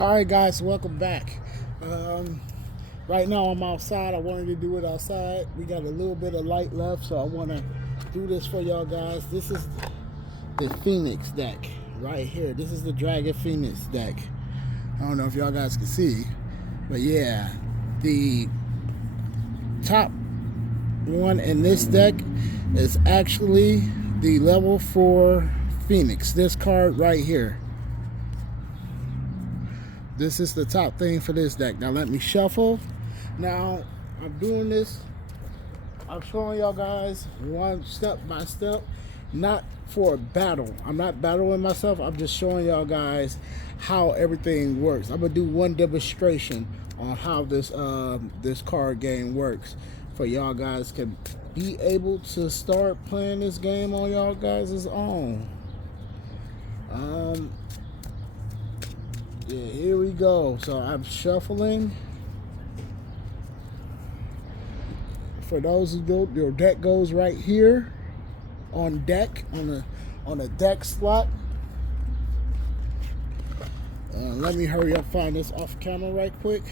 All right, guys, welcome back. Right now I'm outside. I wanted to do it outside. We got a little bit of light left, so I want to do this for y'all guys. This is the Phoenix deck right here. This is the Dragon Phoenix deck. I don't know if y'all guys can see, but yeah, the top one in this deck is actually the level 4 Phoenix. This card right here. This is the top thing for this deck. Now let me shuffle. Now I'm doing this. I'm showing y'all guys one step by step, not for a battle. I'm not battling myself. I'm just showing y'all guys how everything works. I'm gonna do one demonstration on how this card game works, for y'all guys can be able to start playing this game on y'all guys' own. Yeah, here we go. So I'm shuffling. For those who don't, your deck goes right here on deck, on a deck slot. Let me hurry up, find this off camera right quick.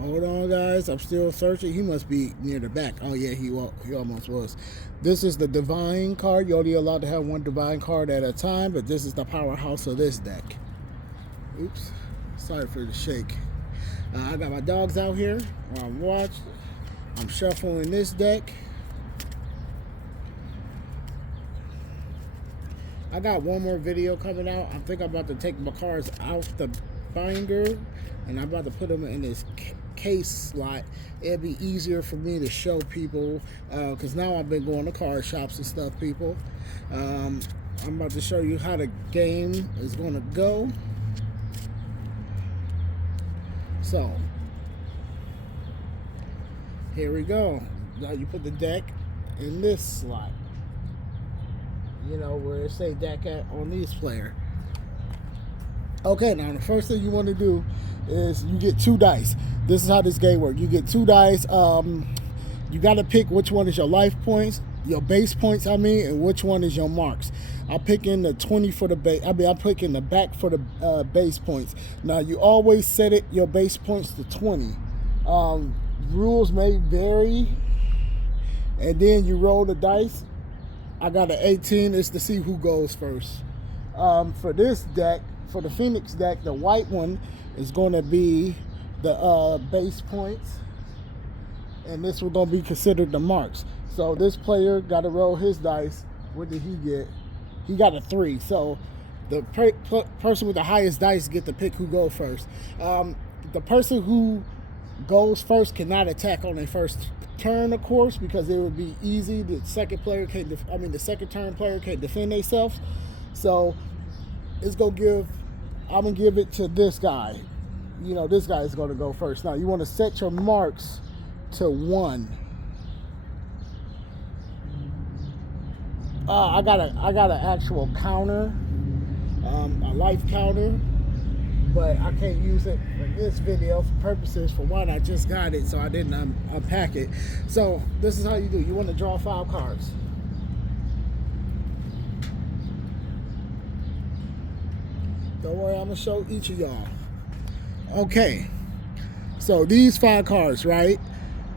Hold on, guys. I'm still searching. He must be near the back. Oh, yeah, he almost was. This is the Divine card. You're only allowed to have one Divine card at a time, but this is the powerhouse of this deck. Oops. Sorry for the shake. I got my dogs out here while I'm watching. I'm shuffling this deck. I got one more video coming out. I think I'm about to take my cards out the binder, and I'm about to put them in this case slot. It'll be easier for me to show people, because now I've been going to card shops and stuff, people. I'm about to show you how the game is going to go. So here we go. Now you put the deck in this slot, you know, where it say deck at on these player. Okay, now the first thing you want to do is you get 2 dice. This is how this game works. You get 2 dice. You got to pick which one is your life points, your base points, and which one is your marks. I'm picking the 20 for the base. I'm picking the back for the base points. Now you always set it your base points to 20. Rules may vary, and then you roll the dice. I got an 18. It's to see who goes first. For this deck, for the Phoenix deck, the white one is going to be the base points, and this was going to be considered the marks. So this player got to roll his dice. What did he get? He got a 3. So the person with the highest dice get to pick who goes first. The person who goes first cannot attack on their first turn, of course, because it would be easy. The second player can, the second turn player can defend themselves. So it's gonna I'm gonna give it to this guy. You know, this guy is gonna go first. Now you want to set your marks to 1. I got an actual counter, a life counter, but I can't use it for this video for purposes. For one, I just got it, so I didn't unpack it. So this is how you do. You want to draw 5 cards. Don't worry, I'm gonna show each of y'all. Okay, so these 5 cards, right?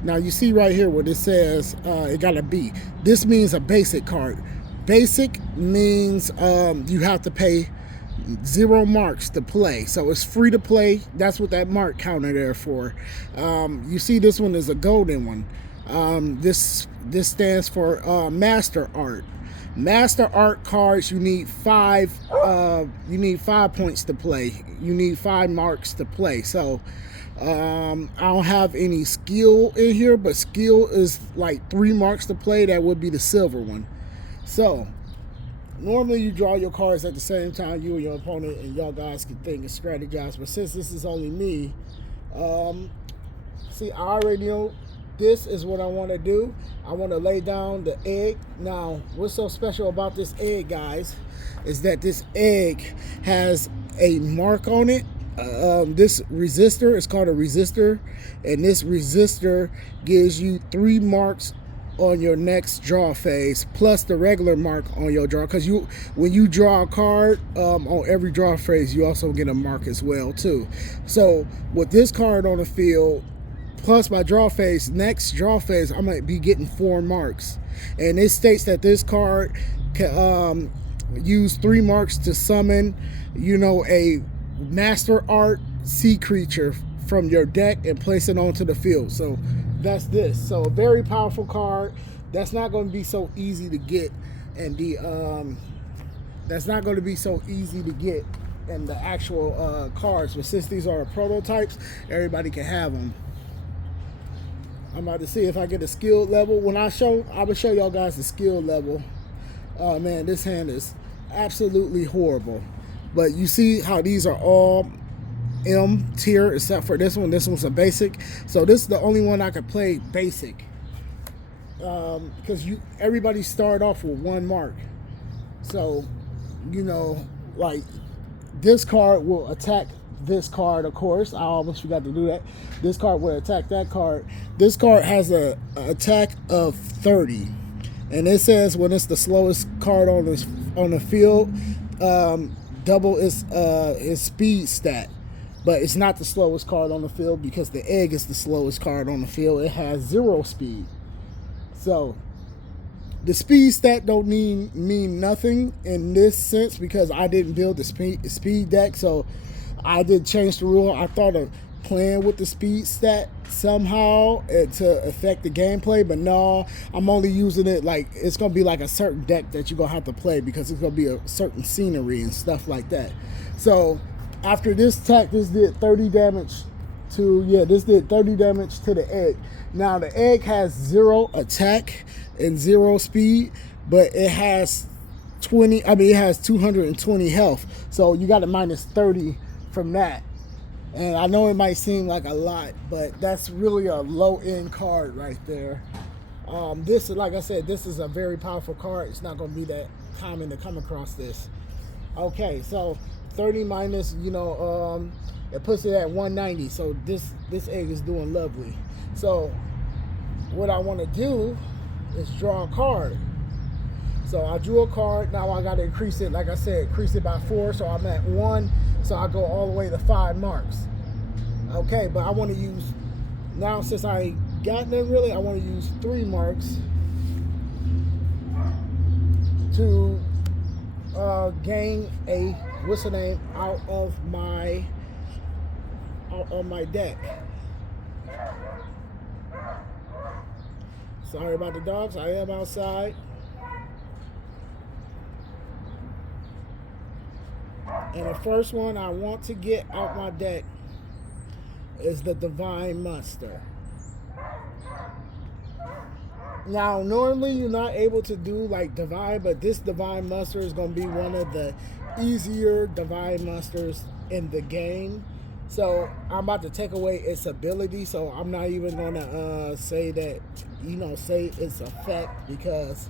Now you see right here where it says it got a B. This means a basic card. Basic means you have to pay 0 marks to play, so it's free to play. That's what that mark counter there for. You see, this one is a golden one. This stands for Master Art. Master Art cards, you need 5 points to play. You need 5 marks to play. So I don't have any skill in here, but skill is like 3 marks to play. That would be the silver one. So normally you draw your cards at the same time, you and your opponent, and y'all guys can think and strategize. But since this is only me, see, I already know this is what I want to do. I want to lay down the egg. Now, what's so special about this egg, guys, is that this egg has a mark on it this resistor is called a resistor, and this resistor gives you 3 marks on your next draw phase plus the regular mark on your draw, because when you draw a card on every draw phase, you also get a mark as well too. So with this card on the field plus my draw phase, next draw phase I might be getting 4 marks, and it states that this card can use 3 marks to summon, you know, a master art sea creature from your deck and place it onto the field. So that's this. So a very powerful card that's not going to be so easy to get, and that's not going to be so easy to get in the actual cards. But since these are prototypes, everybody can have them. I'm about to see if I get a skill level. When I will show y'all guys the skill level. Oh man, this hand is absolutely horrible. But you see how these are all M tier except for this one. This one's a basic. So this is the only one I could play basic. Because everybody start off with 1 mark. So, you know, like this card will attack this card, of course. I almost forgot to do that. This card will attack that card. This card has a attack of 30. And it says when it's the slowest card on the field, double its speed stat. But it's not the slowest card on the field because the egg is the slowest card on the field. It has 0 speed. So the speed stat don't mean nothing in this sense because I didn't build the speed deck. So I did change the rule. I thought of playing with the speed stat somehow to affect the gameplay, but no, I'm only using it like it's gonna be like a certain deck that you're gonna have to play because it's gonna be a certain scenery and stuff like that. So after this attack, this did 30 damage to, this did 30 damage to the egg. Now the egg has 0 attack and 0 speed, but it has it has 220 health. So you got a minus 30 from that. And I know it might seem like a lot, but that's really a low-end card right there. This is, like I said, this is a very powerful card. It's not going to be that common to come across this. Okay, so 30 minus, it puts it at 190. So this egg is doing lovely. So what I want to do is draw a card. So I drew a card. Now I got to increase it, like I said, increase it by 4. So I'm at 1. So I go all the way to 5 marks. Okay, but I want to use, now since I ain't got none really, I want to use 3 marks to gain a, out of my deck. Sorry about the dogs, I am outside. And the first one I want to get out my deck is the Divine Monster. Now, normally you're not able to do like Divine, but this Divine Monster is going to be one of the easier Divine Monsters in the game. So I'm about to take away its ability, so I'm not even going to say that, say its effect, because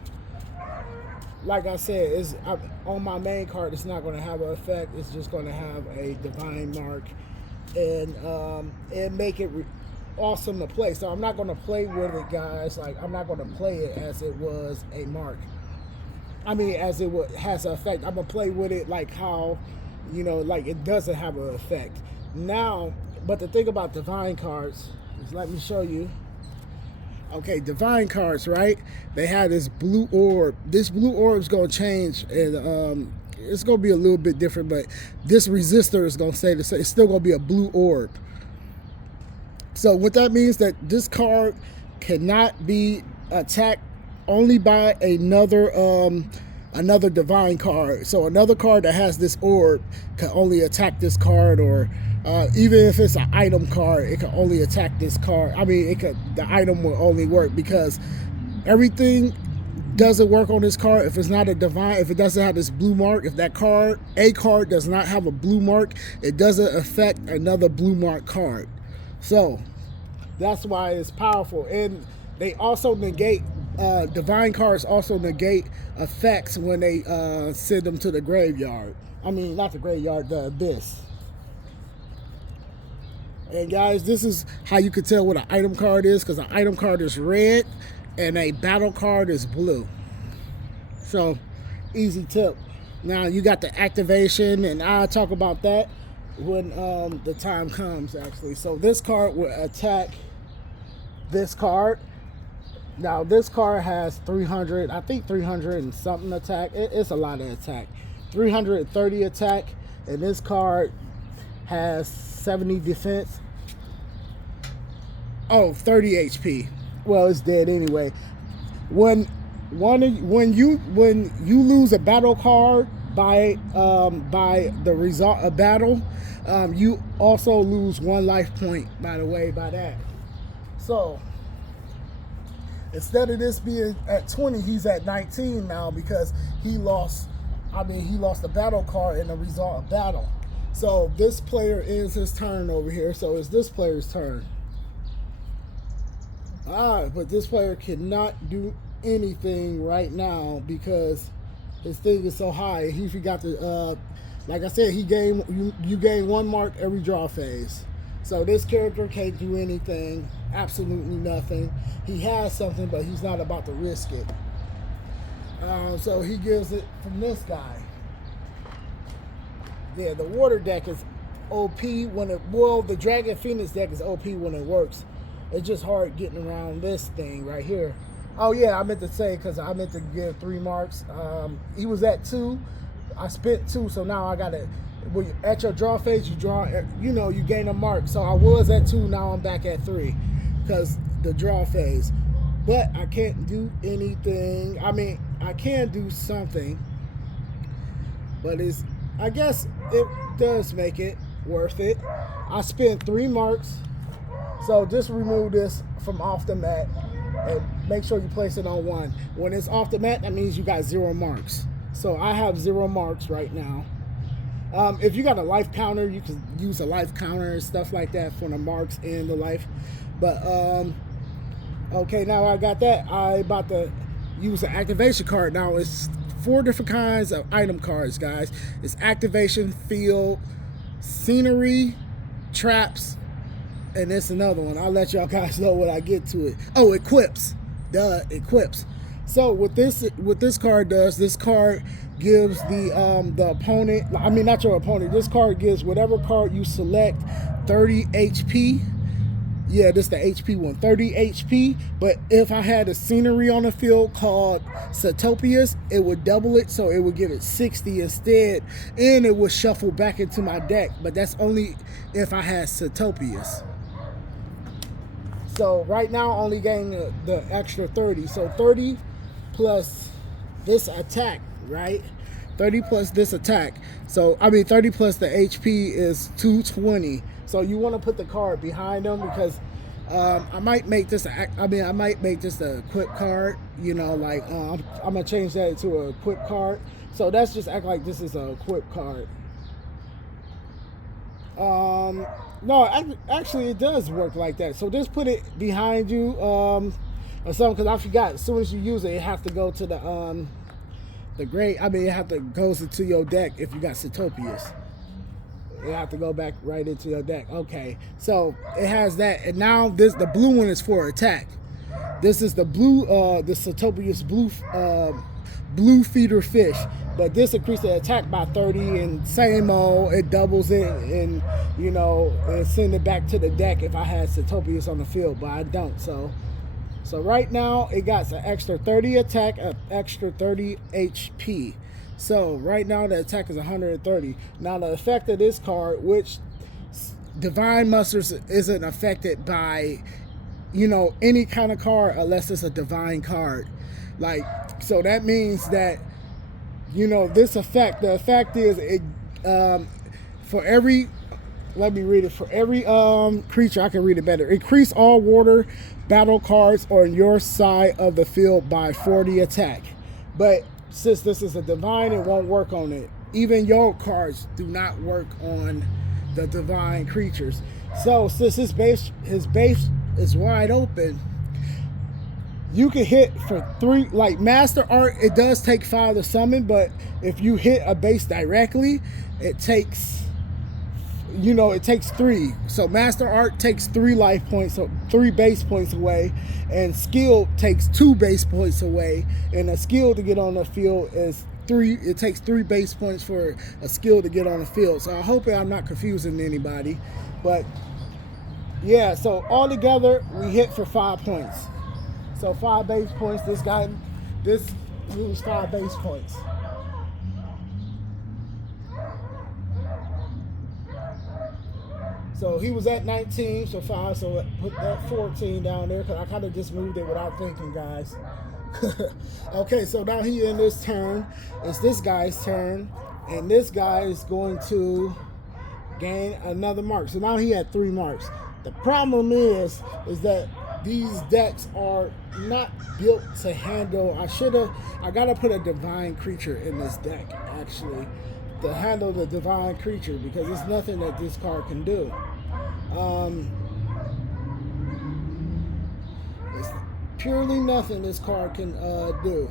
like I said, on my main card, it's not going to have an effect. It's just going to have a divine mark and make it awesome to play. So I'm not going to play with it, guys. Like, I'm not going to play it as it was a mark. I mean, as it has an effect. I'm going to play with it like how, like it doesn't have an effect. Now, but the thing about divine cards is, let me show you. Okay, divine cards, right? They have this blue orb. This blue orb is going to change, and it's going to be a little bit different, but this resistor is going to say the same. It's still going to be a blue orb. So what that means that this card cannot be attacked only by another divine card. So another card that has this orb can only attack this card, or even if it's an item card, it can only attack this card. I mean, the item will only work because everything doesn't work on this card if it's not a divine, if it doesn't have this blue mark. If that card, a card does not have a blue mark, it doesn't affect another blue mark card. So that's why it's powerful. And they also negate, divine cards also negate effects when they send them to the graveyard. I mean, not the graveyard, the abyss. And guys, this is how you can tell what an item card is, because an item card is red and a battle card is blue. So, easy tip. Now you got the activation, and I'll talk about that when the time comes, actually. So this card will attack this card. Now this card has 300, I think 300 and something attack. It's a lot of attack. 330 attack, and this card has 70 defense. Oh, 30 HP. Well, it's dead anyway. When you lose a battle card by the result of battle, you also lose 1 life point, by the way, by that. So instead of this being at 20, he's at 19 now, because he lost the battle card in the result of battle. So this player ends his turn over here. So it's this player's turn. But this player cannot do anything right now because his thing is so high. He forgot to, like I said, you gain 1 mark every draw phase. So this character can't do anything, absolutely nothing. He has something, but he's not about to risk it. So he gives it from this guy. Yeah, the water deck is OP when the Dragon Phoenix deck is OP when it works. It's just hard getting around this thing right here. Oh yeah, I meant to say, because I meant to give 3 marks. He was at 2. I spent 2, so now I got it. At your draw phase, you gain a mark. So I was at 2, now I'm back at 3, because the draw phase. But I can't do anything. I mean, I can do something, but I guess it does make it worth it. I spent 3 marks. So just remove this from off the mat and make sure you place it on 1. When it's off the mat, that means you got 0 marks. So I have 0 marks right now. If you got a life counter, you can use a life counter and stuff like that for the marks and the life. But okay, now I got that. I'm about to use an activation card. Now it's 4 different kinds of item cards, guys. It's activation, field, scenery, traps, and it's another one. I'll let y'all guys know when I get to it. Oh, equips. Duh, equips. So what this card does, this card gives the opponent, I mean not your opponent, this card gives whatever card you select 30 HP. Yeah, this is the HP one, 30 HP. But if I had a scenery on the field called Satopius, it would double it, so it would give it 60 instead, and it would shuffle back into my deck. But that's only if I had Satopius. So right now, I only gain the extra 30. So 30 plus this attack, right? 30 plus this attack. So, I mean, 30 plus the HP is 220. So you want to put the card behind them, because I might make this a equip card, you know, like I'm gonna change that into a equip card. So that's just act like this is a equip card. No, actually it does work like that. So just put it behind you or something, because I forgot, as soon as you use it, it have to go to the grade. I mean, it have to goes into your deck if you got Satopius. You have to go back right into your deck. Okay, so it has that, and now the blue one is for attack. This is the blue, the Satopius blue feeder fish, but this increases the attack by 30, and same old, it doubles it, and you know, and send it back to the deck if I had Satopius on the field, but I don't. So right now it got an extra 30 attack, an extra 30 HP. So right now the attack is 130. Now the effect of this card, which Divine Musters isn't affected by, you know, any kind of card unless it's a divine card. Like, so that means that, you know, this effect, the effect is it for every, let me read it, for every creature, I can read it better. Increase all water battle cards on your side of the field by 40 attack. But since this is a divine, it won't work on it. Even your cards do not work on the divine creatures. So since his base is wide open, you can hit for 3, like Master Art, it does take 5 to summon, but if you hit a base directly, it takes you know, it takes 3. So Master Art takes 3 life points, so 3 base points away, and Skill takes 2 base points away. And a skill to get on the field is 3. It takes 3 base points for a skill to get on the field. So I hope I'm not confusing anybody, but yeah. So all together, we hit for 5 points. So 5 base points. This moves 5 base points. So he was at 19, so 5, so put that 14 down there, because I kind of just moved it without thinking, guys. Okay, so now he in this turn. It's this guy's turn, and this guy is going to gain another mark. So now he had 3 marks. The problem is that these decks are not built to handle. I gotta put a divine creature in this deck, actually, to handle the divine creature, because there's nothing that this card can do. It's purely nothing this card can do.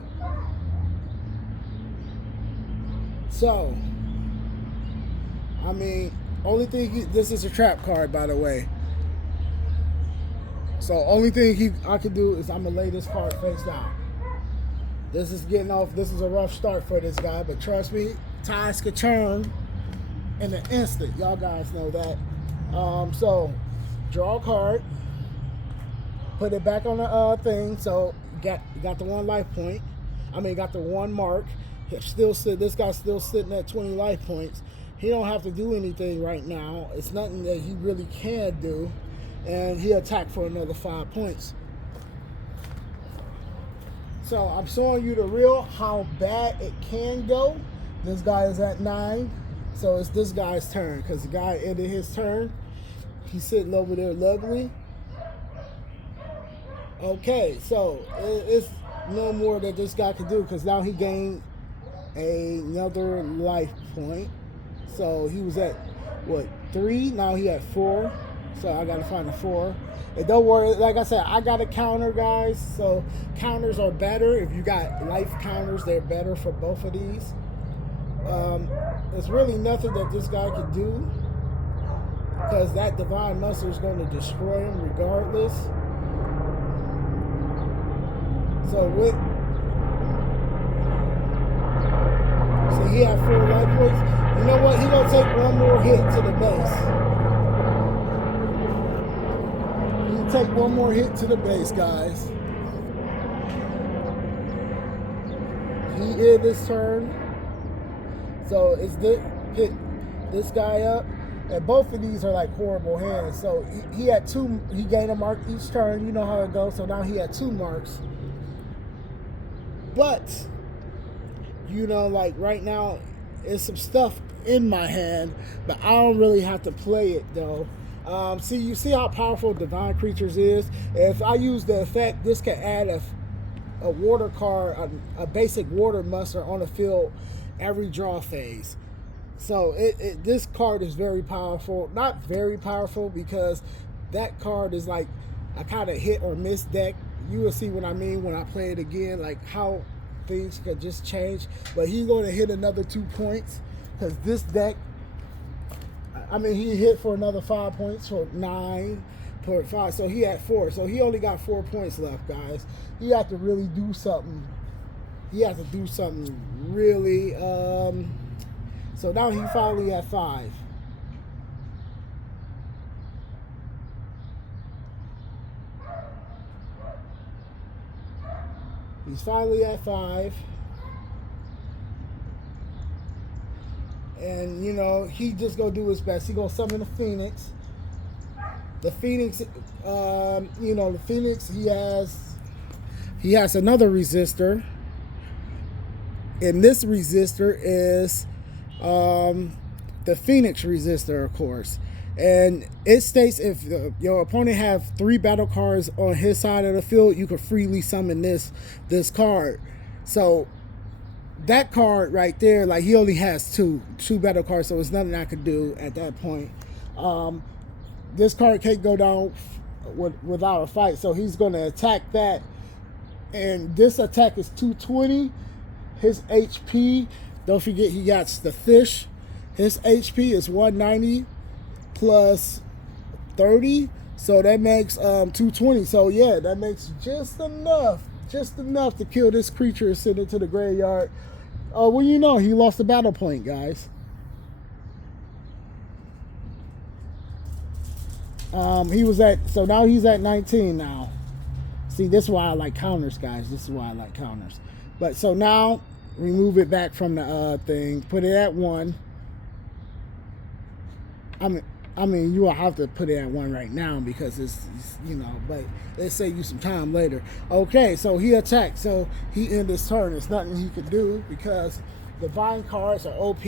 So, I mean, only thing this is a trap card, by the way. So only thing I can do is I'm gonna lay this card face down. This is getting off. This is a rough start for this guy, but trust me, ties could turn in an instant. Y'all guys know that. So draw a card, put it back on the thing. So got the 1 life point. I mean, got the 1 mark. This guy's still sitting at 20 life points. He don't have to do anything right now. It's nothing that he really can do, and he attacked for another 5 points. So I'm showing you the real how bad it can go. This guy is at 9, so it's this guy's turn, because the guy ended his turn. He's sitting over there lovely. Okay, so it's no more that this guy can do, because now he gained another life point. So he was at, what, 3? Now he at 4. So I gotta find a 4. And don't worry, like I said, I got a counter, guys. So counters are better. If you got life counters, they're better for both of these. There's really nothing that this guy can do, because that Divine Muster is going to destroy him regardless. So he had 4 life points. You know what? He's gonna take 1 more hit to the base. Take 1 more hit to the base, guys. He did this turn. So it's hit this guy up. And both of these are like horrible hands. So he had 2, he gained a mark each turn. You know how it goes. So now he had 2 marks. But, you know, like right now, it's some stuff in my hand, but I don't really have to play it though. You see how powerful Divine Creatures is? If I use the effect, this can add a water card, a basic water muster on the field every draw phase. So this card is very powerful. Not very powerful, because that card is like a kind of hit or miss deck. You will see what I mean when I play it again, like how things could just change. But he's going to hit another 2 points, because this deck, I mean, he hit for another 5 points, for 9, for 5. So he had 4. So he only got 4 points left, guys. He had to really do something. He had to do something really. So now he finally at 5. He's finally at 5. And, you know, he just gonna do his best. He gonna summon the Phoenix. The Phoenix, you know, the Phoenix, he has another resistor. And this resistor is the Phoenix resistor, of course. And it states if your opponent have 3 battle cards on his side of the field, you can freely summon this card. So that card right there, like, he only has two battle cards, so there's nothing I could do at that point. This card can't go down without a fight, so he's going to attack that. And this attack is 220. His HP, don't forget he got the fish. His HP is 190. plus 30, so that makes 220. So yeah, that makes just enough to kill this creature and send it to the graveyard. Well, you know, he lost the battle point, guys. He was at, so now he's at 19 now. See, this is why I like counters, guys. This is why I like counters. But so now, remove it back from the thing. Put it at 1. I mean, you will have to put it at 1 right now because it's, you know, but let's save you some time later. Okay, so he attacked. So he ended his turn. There's nothing he could do because divine cards are OP.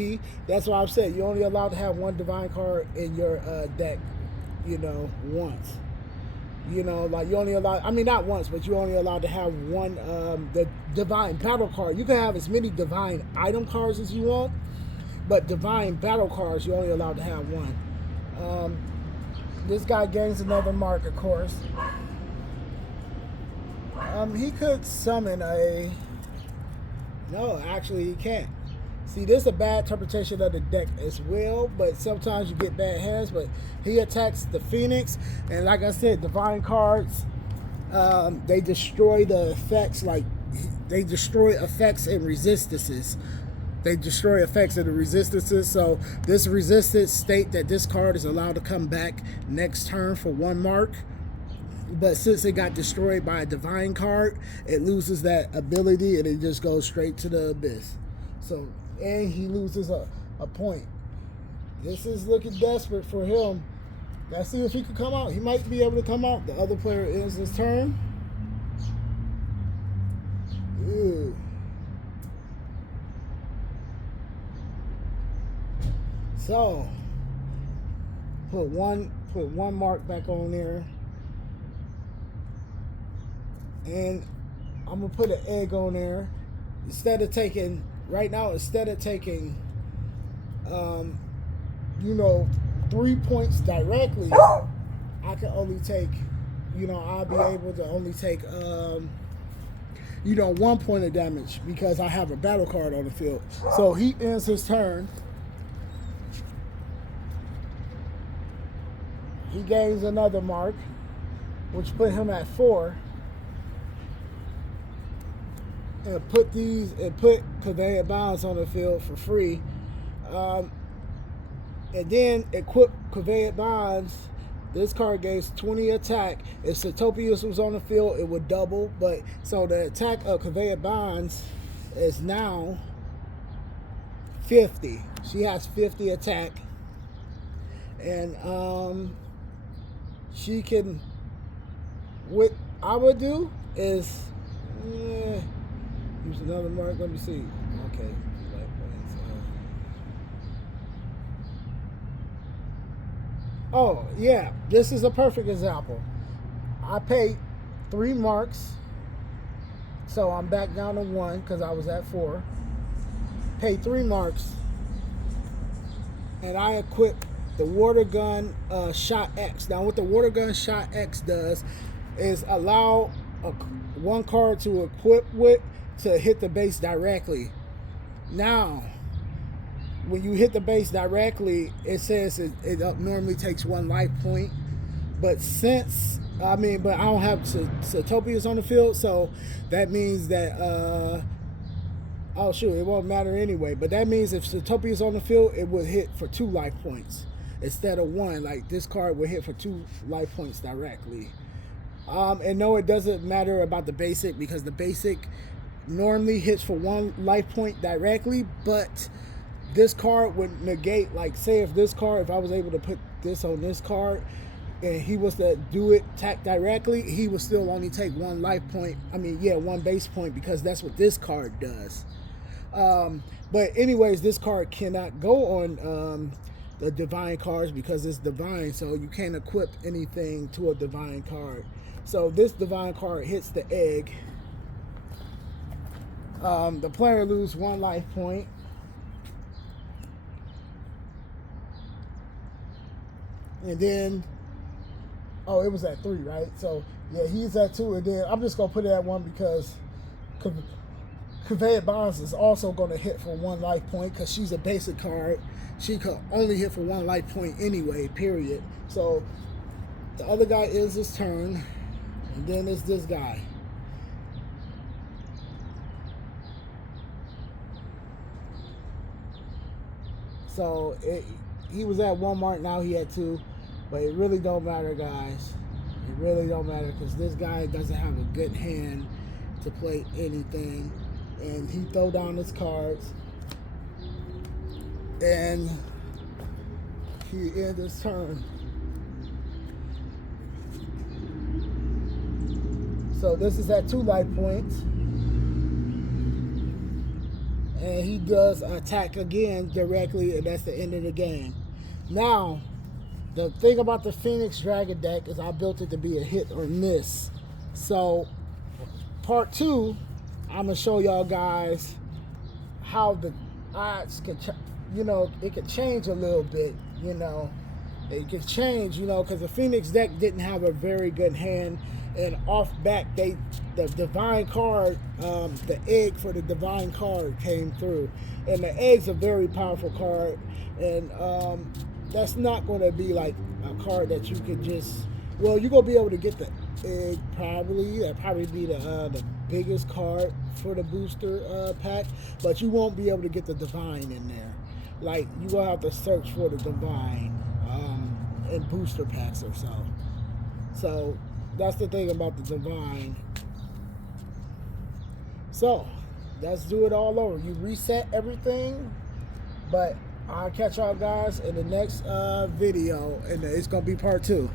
That's why I've said you're only allowed to have 1 divine card in your deck, you know, once. You know, like you only allowed, I mean, not once, but you're only allowed to have 1 the divine battle card. You can have as many divine item cards as you want, but divine battle cards, you're only allowed to have 1. This guy gains another mark, of course. He could summon a... No, actually he can't. See, this is a bad interpretation of the deck as well, but sometimes you get bad hands. But he attacks the Phoenix, and like I said, divine cards, they destroy the effects, like they destroy effects and resistances. They destroy effects of the resistances. So this resistance state that this card is allowed to come back next turn for 1 mark. But since it got destroyed by a divine card, it loses that ability and it just goes straight to the abyss. So, and he loses a point. This is looking desperate for him. Let's see if he can come out. He might be able to come out. The other player ends his turn. Ew. So, put one mark back on there, and I'm gonna put an egg on there. Instead of taking, right now, you know, 3 points directly, I can only take, you know, I'll be able to only take, you know, 1 point of damage because I have a battle card on the field. So he ends his turn. He gains another mark, which put him at 4. And put Conveyant Bonds on the field for free. And then equip Conveyant Bonds. This card gains 20 attack. If Satopius was on the field, it would double. But so the attack of Conveyant Bonds is now 50. She has 50 attack. And she can, what I would do is use another mark. Let me see. Okay. Oh, yeah. This is a perfect example. I paid 3 marks. So I'm back down to 1 because I was at 4. Paid 3 marks. And I equipped the water gun shot X. Now what the water gun shot X does is allow 1 card to equip with to hit the base directly. Now when you hit the base directly, it says it normally takes 1 life point, but since but I don't have Satopias on the field, so that means that oh shoot, it won't matter anyway. But that means if Satopia's on the field, it would hit for 2 life points instead of 1. Like this card would hit for 2 life points directly. And no, it doesn't matter about the basic because the basic normally hits for 1 life point directly, but this card would negate, like say if I was able to put this on this card and he was to do it attack directly, he would still only take 1 life point. 1 base point because that's what this card does. But anyways, this card cannot go on the divine cards because it's divine, so you can't equip anything to a divine card. So this divine card hits the egg. The player loses 1 life point. And then, oh, it was at 3, right? So yeah, he's at 2, and then I'm just gonna put it at 1 because Conveyed Bonds is also going to hit for 1 life point because she's a basic card. She could only hit for 1 life point anyway, period. So the other guy is his turn, and then it's this guy. So he was at Walmart, now he had 2, but it really don't matter, guys. It really don't matter because this guy doesn't have a good hand to play anything, and he throw down his cards, and he ends his turn. So this is at 2 life points, and he does attack again directly, and that's the end of the game. Now, the thing about the Phoenix Dragon deck is I built it to be a hit or miss. So part 2, I'm gonna show y'all guys how the odds can, it could change a little bit. It could change, because the Phoenix deck didn't have a very good hand, and off back the divine card, the egg for the divine card came through, and the egg's a very powerful card, and that's not going to be like a card that you could just, well, you're going to be able to get the egg probably. That'd probably be the biggest card for the booster pack, but you won't be able to get the divine in there. Like, you will have to search for the divine in booster packs or so. So that's the thing about the divine. So let's do it all over. You reset everything, but I'll catch y'all guys in the next video, and it's gonna be part 2.